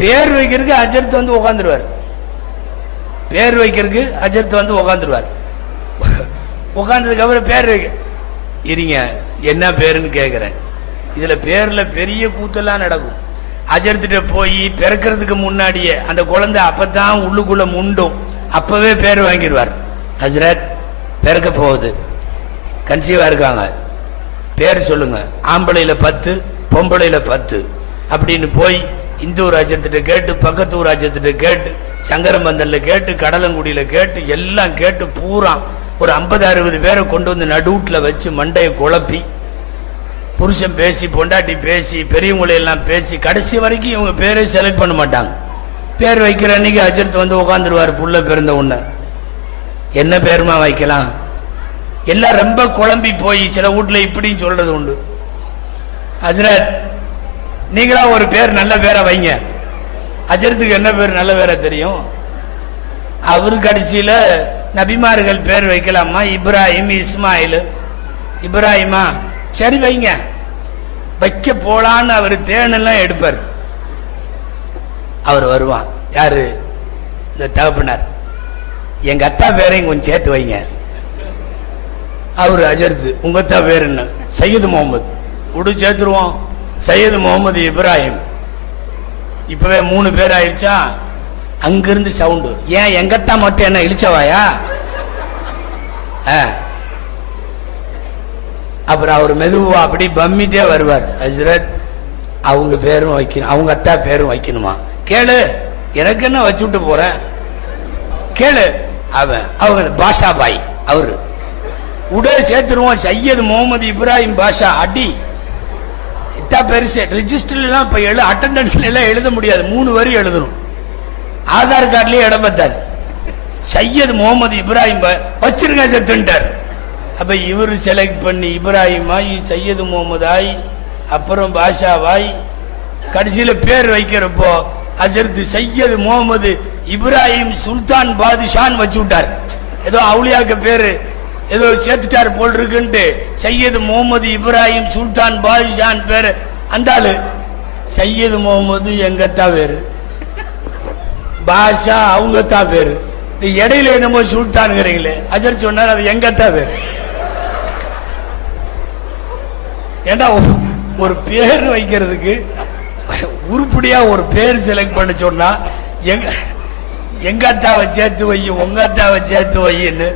பேர் வைக்கிறதுக்கு அஜர்த்து வந்து உட்காந்துருவார் பேர் வைக்கிறதுக்கு அஜர்த்து வந்து உட்காந்துருவார் உட்காந்ததுக்கு அப்புறம் பேர் வைக்க இருங்க என்ன பேருன்னு கேட்குறேன் இதில் பேரில் பெரிய கூத்தெல்லாம் நடக்கும். அஜர்த்திட்ட போய் பிறக்கிறதுக்கு முன்னாடியே அந்த குழந்தை அப்பதான் உள்ளுக்குள்ள முண்டும். அப்பவே பேர் வாங்கிடுவார். ஹஜரத் பிறக்க போகுது. கன்சீவா இருக்காங்க. பேர் சொல்லுங்க. ஆம்பளையில பத்து பொம்பளையில பத்து. அப்படின்னு போய் இந்து ராஜ்யத்திட்ட கேட்டு பக்கத்து ஊர் ராஜ்யத்திட்ட கேட்டு சங்கரம்பந்தன்ல கேட்டு கடலங்குடியில கேட்டு எல்லாம் கேட்டு பூரா ஒரு ஐம்பது அறுபது பேரை கொண்டு வந்து நடுவுட்டில் வச்சு மண்டையை குழப்பி புருஷன் பேசி பொண்டாட்டி பேசி பெரியவங்களையெல்லாம் பேசி கடைசி வரைக்கும் இவங்க பேரே செலக்ட் பண்ண மாட்டாங்க. பேர் வைக்கிற அன்னைக்கு அஜித் வந்து உட்காந்துருவார் புள்ள பிறந்த உன்ன என்ன பேருமா வைக்கலாம்? எல்லாம் ரொம்ப குழம்பி போய் சில வீட்டில் இப்படின்னு சொல்றது உண்டு. ஹஜரத் நீங்களா ஒரு பேர் நல்ல பேரை வைங்க. அஜரத்துக்கு என்ன பேர் நல்ல பேரை தெரியும்? அவரு கடைசியில நபிமார்கள் பேர் வைக்கலாமா? இப்ராஹிம் இஸ்மாயில் இப்ராஹிமா? சரி வைங்க. வைக்க போலான்னு அவர் தேனெல்லாம் எடுப்பார். அவர் வருவான். யாரு? இந்த தகப்பனார். எங்க அத்தா பேரையும் கொஞ்சம் சேர்த்து வைங்க. அவர் அஜர்து உங்க அத்தா பேர் என்ன? சையது முகமது. விடு சேர்த்துருவோம் சையது முகமது இப்ராஹிம். இப்பவே மூணு பேர் ஆயிடுச்சா அங்கிருந்து சவுண்டு. ஏன் எங்கத்தா மட்டும் என்ன இழிச்சவாயா? ஆ. அப்புறம் அவர் மெதுவா அப்படி பம்மிட்டே வருவார். ஹசரத் அவங்க பேரும் வைக்கணும். அவங்க அத்தா பேரும் வைக்கணுமா? கேளு. எனக்கு என்ன வச்சு விட்டு போறேன் கேளு. அவன் அவங்க பாஷா பாய் அவரு. உடல் சேர்த்துருவோம். சையது முகமது இப்ராஹிம் பாஷா அடி. இத்தா பெருசு. ரெஜிஸ்டர்ல எல்லாம் இப்ப எழு அட்டண்டன்ஸ்ல எல்லாம் எழுத முடியாது. மூணு வரி எழுதணும். ஆதார் கார்டுலயே இடம் பத்தாது சையது முகமது இப்ராஹிம் பா- வச்சிருங்க செத்துட்டார் அப்ப இவரு செலக்ட் பண்ணி இப்ராஹிம் சையது முகமது ஆகி அப்புறம் பாஷாவாய் கடைசியில பேர் வைக்கிறப்போ அஜர்த்து சையது முகமது இப்ராஹிம் சுல்தான் பாதுஷான் வச்சு விட்டார். ஏதோ அவுளியாக்க பேரு. ஏதோ சேர்த்துட்டாரு போல் இருக்குன்ட்டு. சையது முகமது இப்ராஹிம் சுல்தான் பாதுஷான் பேரு. அந்த ஆளு சையது முகமது எங்கத்தா பேரு? பாஷா அவங்க தான் பேரு இடையில என்னமோ சுல்தானுங்கிறீங்களே. அஜர் சொன்னார் அது எங்கத்தா பேரு? ஏண்டா ஒரு- ஒரு பேர் வைக்கிறதுக்கு உருப்படியா ஒரு பேர் செலக்ட் பண்ண சொன்னா எங்க எங்க அத்தாவை சேர்த்து வை உங்க அத்தாவை சேர்த்து வைன்னு